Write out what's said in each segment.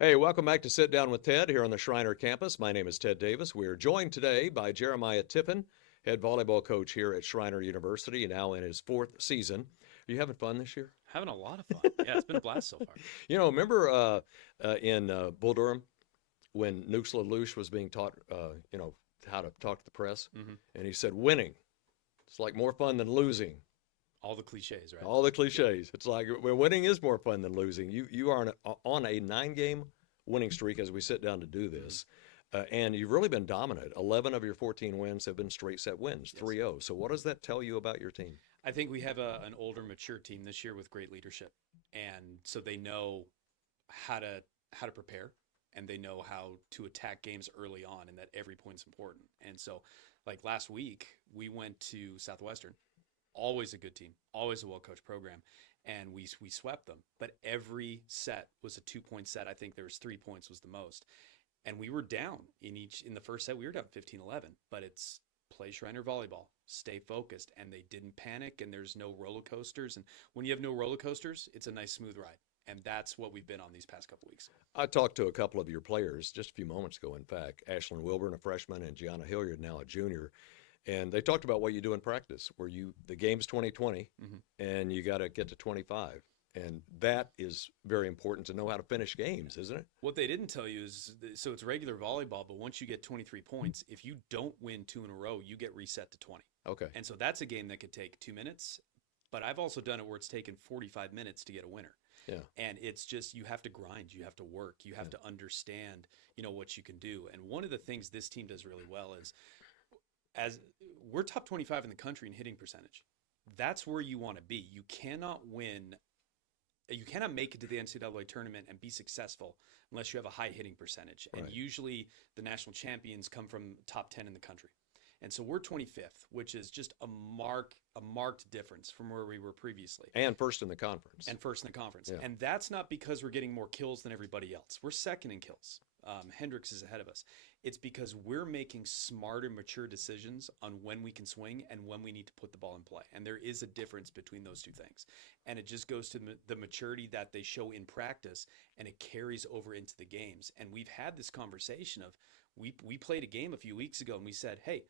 Hey, welcome back to Sit Down with Ted here on the Schreiner campus. My name is Ted Davis. We are joined today by Jeremiah Tiffin, head volleyball coach here at Schreiner University, now in his fourth season. Are you having fun this year? Having a lot of fun. Yeah, it's been a blast so far. Remember in Bull Durham when Nukes LaLoosh was being taught, how to talk to the press? hmm And he said, winning. It's like more fun than losing. All the cliches, right? All the Yep. cliches. It's like well, winning is more fun than losing. You are on a 9 game winning streak as we sit down to do hmm this. And you've really been dominant. 11 of your 14 wins have been straight set wins, Yes. 3-0. So what does that tell you about your team? I think we have an older, mature team this year with great leadership, and so they know how to how to prepare, and they know how to attack games early on, and that every point's important. And so, like last week, we went to Southwestern, always a good team, always a well-coached program, and we swept them. But every set was a 2 point set. I think there was 3 points was the most, and we were down in the first set. We were down 15-11, but it's play Schreiner volleyball, stay focused, and they didn't panic, and there's no roller coasters. And when you have no roller coasters, it's a nice smooth ride, and that's what we've been on these past couple weeks. I talked to a couple of your players just a few moments ago, in fact, Ashlyn Wilburn, a freshman, and Gianna Hilliard, now a junior. And they talked about what you do in practice, where the game's 20-20 hmm and you got to get to 25. And that is very important to know how to finish games, isn't it? What they didn't tell you is so it's regular volleyball, but once you get 23 points, if you don't win two in a row, you get reset to 20. Okay. And so that's a game that could take 2 minutes. But I've also done it where it's taken 45 minutes to get a winner. Yeah. And it's just you have to grind, you have to work, you have Yeah. to understand, what you can do. And one of the things this team does really well is as we're top 25 in the country in hitting percentage. That's where you want to be. You cannot make it to the NCAA tournament and be successful unless you have a high hitting percentage. And Right. usually the national champions come from top 10 in the country. And so we're 25th, which is just a marked difference from where we were previously And first in the conference. and first in the conference. Yeah. And that's not because we're getting more kills than everybody else. We're second in kills. Hendricks is ahead of us. It's because we're making smarter, mature decisions on when we can swing and when we need to put the ball in play. And there is a difference between those two things. And it just goes to the maturity that they show in practice, and it carries over into the games. And we've had this conversation of we played a game a few weeks ago, and we said, hey,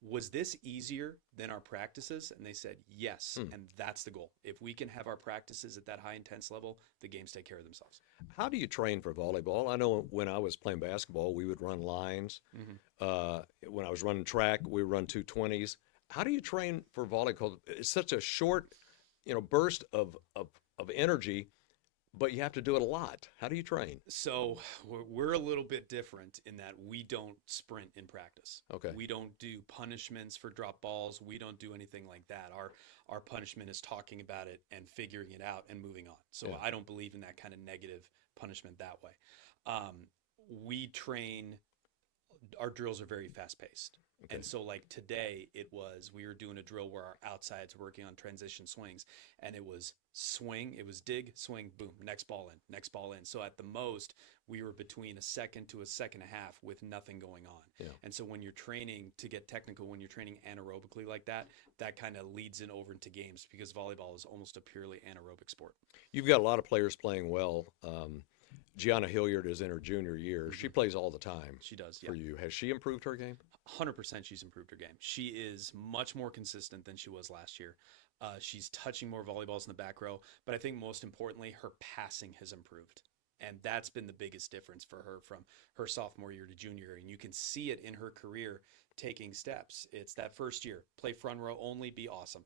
was this easier than our practices? And they said, yes. Hmm. And that's the goal. If we can have our practices at that high intense level, the games take care of themselves. How do you train for volleyball? I know when I was playing basketball, we would run lines. hmm When I was running track, we would run 220s. How do you train for volleyball? It's such a short, burst of energy, but you have to do it a lot. How do you train? So we're a little bit different in that we don't sprint in practice. Okay. We don't do punishments for drop balls. We don't do anything like that. Our punishment is talking about it and figuring it out and moving on. So Yeah. I don't believe in that kind of negative punishment that way. Um, we train our drills are very fast paced. Okay. And so like today we were doing a drill where our outsides working on transition swings, and it was swing, it was dig, swing, boom, next ball in, next ball in. So at the most we were between a second to a second and a half with nothing going on. Yeah. And so when you're training to get technical, when you're training anaerobically like that, that kind of leads in over into games because volleyball is almost a purely anaerobic sport. You've got a lot of players playing well. Gianna Hilliard is in her junior year. She hmm plays all the time She does, yeah. for you. Has she improved her game? 100% she's improved her game. She is much more consistent than she was last year. She's touching more volleyballs in the back row, but I think most importantly, her passing has improved. And that's been the biggest difference for her from her sophomore year to junior year. And you can see it in her career taking steps. It's that first year, play front row only, be awesome.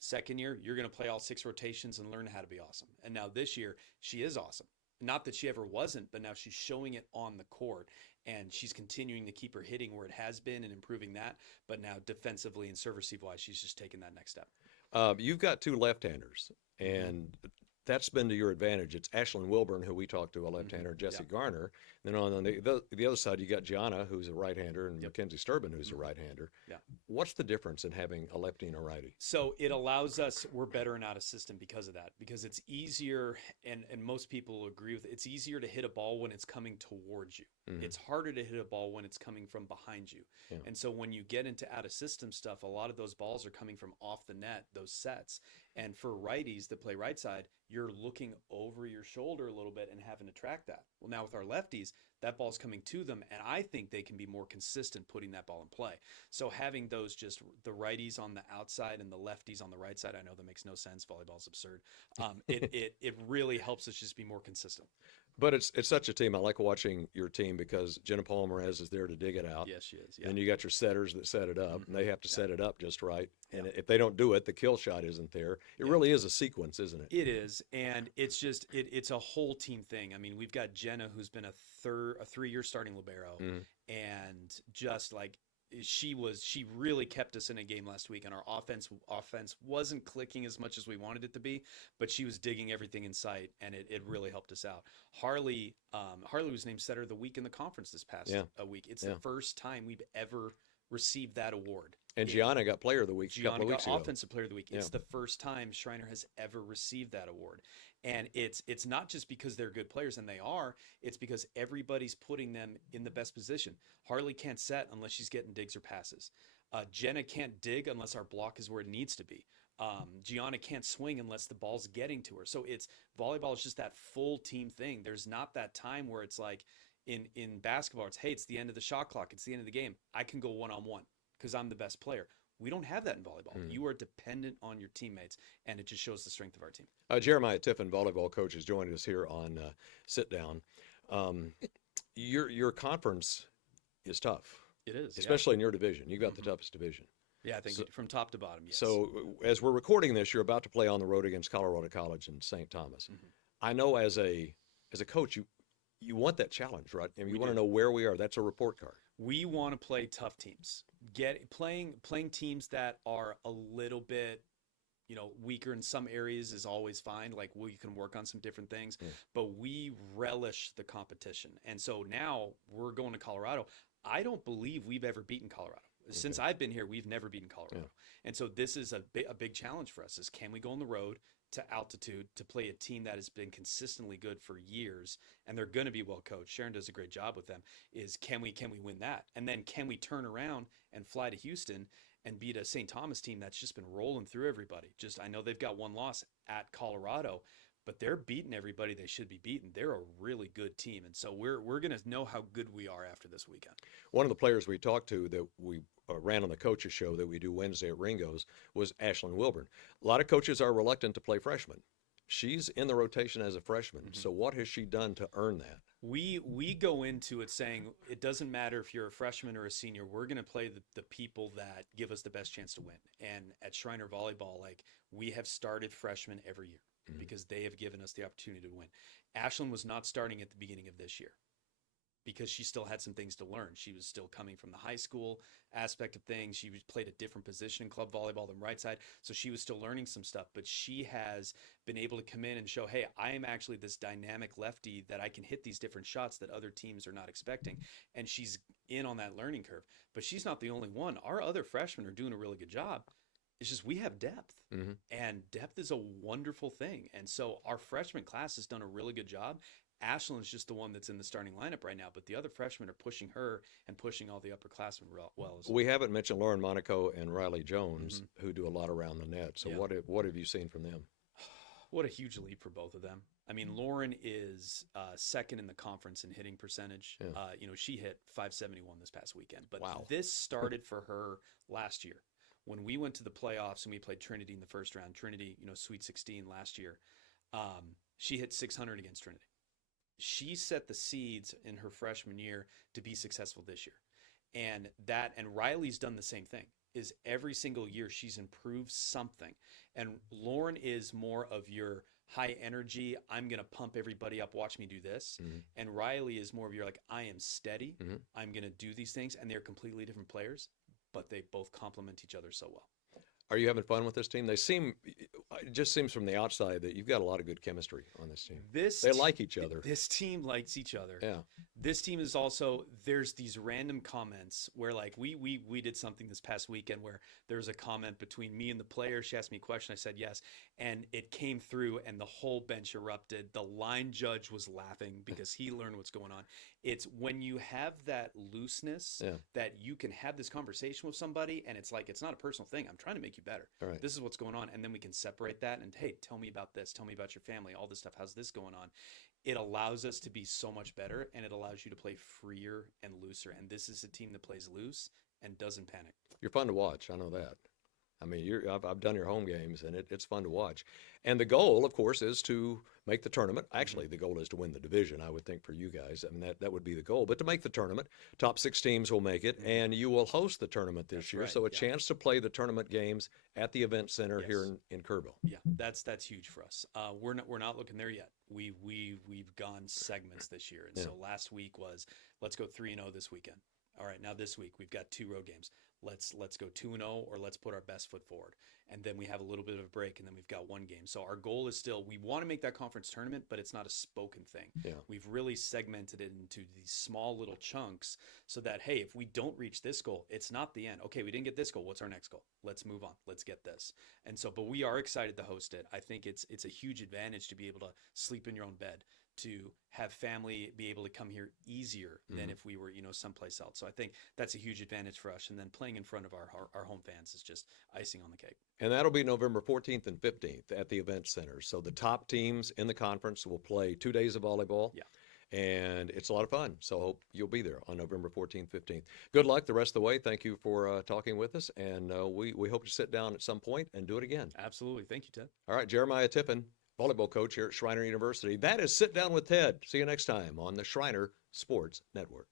Second year, you're going to play all six rotations and learn how to be awesome. And now this year, she is awesome. Not that she ever wasn't, but now she's showing it on the court, and she's continuing to keep her hitting where it has been and improving that. But now defensively and serve receive wise, she's just taking that next step. You've got two left-handers, hmm and that's been to your advantage. It's Ashlyn Wilburn, who we talked to, a hmm left-hander, Yeah. Jesse Garner. Then on the other side, you got Gianna, who's a right-hander, and Yep. Mackenzie Sturbin, who's a hmm right-hander. Yeah. What's the difference in having a lefty and a righty? So it allows us, we're better in out of system because of that, because it's easier, and most people agree with it, it's easier to hit a ball when it's coming towards you. Hmm. It's harder to hit a ball when it's coming from behind you. Yeah. And so when you get into out of system stuff, a lot of those balls are coming from off the net, those sets, And for righties that play right side, you're looking over your shoulder a little bit and having to track that. Well, now with our lefties, that ball's coming to them, and I think they can be more consistent putting that ball in play. So having those just the righties on the outside and the lefties on the right side, I know that makes no sense. Volleyball's absurd. It really helps us just be more consistent. But it's such a team. I like watching your team because Jenna Paul-Merez is there to dig it out. Yes, she is. Yeah. Then you got your setters that set it up, and they have to set it up just right. And Yeah. if they don't do it, the kill shot isn't there. It really is a sequence, isn't it? It is, and it's just it's a whole team thing. I mean, we've got Jenna, who's been a 3-year starting libero, and just like she really kept us in a game last week, and our offense wasn't clicking as much as we wanted it to be, but she was digging everything in sight, and it really helped us out. Harley was named setter of the week in the conference this past week. It's the first time we've ever received that award. And Gianna got player of the week a couple of weeks ago. Offensive player of the week. It's the first time Schreiner has ever received that award. And it's not just because they're good players, and they are. It's because everybody's putting them in the best position. Harley can't set unless she's getting digs or passes. Jenna can't dig unless our block is where it needs to be. Gianna can't swing unless the ball's getting to her. So volleyball is just that full team thing. There's not that time where it's like in basketball, it's the end of the shot clock. It's the end of the game. I can go one-on-one because I'm the best player. We don't have that in volleyball. You are dependent on your teammates, and it just shows the strength of our team. Jeremiah Tiffin, volleyball coach, has joined us here on Sit Down. Your conference is tough. It is, especially in your division. You got the toughest division. Yeah, I think from top to bottom. Yes. So as we're recording this, you're about to play on the road against Colorado College in St. Thomas. I know as a coach, you want that challenge, right? I mean, you want to know where we are. That's a report card. We want to play tough teams. Playing teams that are a little bit, weaker in some areas is always fine. Like we can work on some different things, but we relish the competition. And so now we're going to Colorado. I don't believe we've ever beaten Colorado. Since I've been here, we've never beaten Colorado. And so this is a big challenge for us is can we go on the road to altitude to play a team that has been consistently good for years, and they're going to be well coached. Sharon does a great job with them. Is can we win that? And then can we turn around and fly to Houston and beat a St. Thomas team that's just been rolling through everybody? I know they've got one loss at Colorado, but they're beating everybody they should be beating. They're a really good team. And so we're going to know how good we are after this weekend. One of the players we talked to that we ran on the coaches show that we do Wednesday at Ringo's was Ashlyn Wilburn. A lot of coaches are reluctant to play freshmen. She's in the rotation as a freshman. So what has she done to earn that? We go into it saying it doesn't matter if you're a freshman or a senior. We're going to play the people that give us the best chance to win. And at Schreiner Volleyball, we have started freshmen every year because they have given us the opportunity to win. Ashlyn was not starting at the beginning of this year because she still had some things to learn. She was still coming from the high school aspect of things. She played a different position in club volleyball than right side, so she was still learning some stuff. But she has been able to come in and show, hey, I am actually this dynamic lefty that I can hit these different shots that other teams are not expecting. And she's in on that learning curve. But she's not the only one. Our other freshmen are doing a really good job. It's just we have depth, and depth is a wonderful thing. And so our freshman class has done a really good job. Ashlyn is just the one that's in the starting lineup right now, but the other freshmen are pushing her and pushing all the upperclassmen well. We haven't mentioned Lauren Monaco and Riley Jones, who do a lot around the net. So what have you seen from them? What a huge leap for both of them. I mean, Lauren is second in the conference in hitting percentage. She hit .571 this past weekend, but this started for her last year. When we went to the playoffs and we played Trinity in the first round, Trinity, Sweet 16 last year, she hit 600 against Trinity. She set the seeds in her freshman year to be successful this year. And Riley's done the same thing, is every single year she's improved something. And Lauren is more of your high energy, I'm going to pump everybody up, watch me do this. And Riley is more of your I am steady, I'm going to do these things. And they're completely different players, but they both complement each other so well. Are you having fun with this team? It just seems from the outside that you've got a lot of good chemistry on this team. They like each other. This team likes each other. Yeah. This team is also, there's these random comments where we did something this past weekend where there was a comment between me and the player. She asked me a question. I said yes. And it came through and the whole bench erupted. The line judge was laughing because he learned what's going on. It's when you have that looseness that you can have this conversation with somebody and it's not a personal thing. I'm trying to make make you better. All right. This is what's going on. And then we can separate that and, hey, tell me about this. Tell me about your family, all this stuff. How's this going on? It allows us to be so much better, and it allows you to play freer and looser. And this is a team that plays loose and doesn't panic. You're fun to watch. I know that. I mean, I've done your home games, and it's fun to watch. And the goal, of course, is to make the tournament. Actually, the goal is to win the division, I would think, for you guys. I mean, that would be the goal. But to make the tournament, top 6 teams will make it, and you will host the tournament this year. right, So a yeah. chance to play the tournament games at the event center here Yes. in Kerrville. Yeah, that's huge for us. We're not looking there yet. We've gone segments this year, and Yeah. so last week was let's go 3-0 this weekend. All right, now this week we've got 2 road games. Let's go 2-0, or let's put our best foot forward. And then we have a little bit of a break, and then we've got 1 game. So our goal is still, we want to make that conference tournament, but it's not a spoken thing. Yeah. We've really segmented it into these small little chunks so that, hey, if we don't reach this goal, it's not the end. Okay, we didn't get this goal. What's our next goal? Let's move on. Let's get this. And so, but we are excited to host it. I think it's a huge advantage to be able to sleep in your own bed, to have family be able to come here easier than if we were, someplace else. So I think that's a huge advantage for us. And then playing in front of our home fans is just icing on the cake. And that'll be November 14th and 15th at the event center. So the top teams in the conference will play 2 days of volleyball. Yeah. And it's a lot of fun. So hope you'll be there on November 14th, 15th. Good luck the rest of the way. Thank you for talking with us. And we hope to sit down at some point and do it again. Absolutely. Thank you, Ted. All right, Jeremiah Tiffin, volleyball coach here at Schreiner University. That is Sit Down with Ted. See you next time on the Schreiner Sports Network.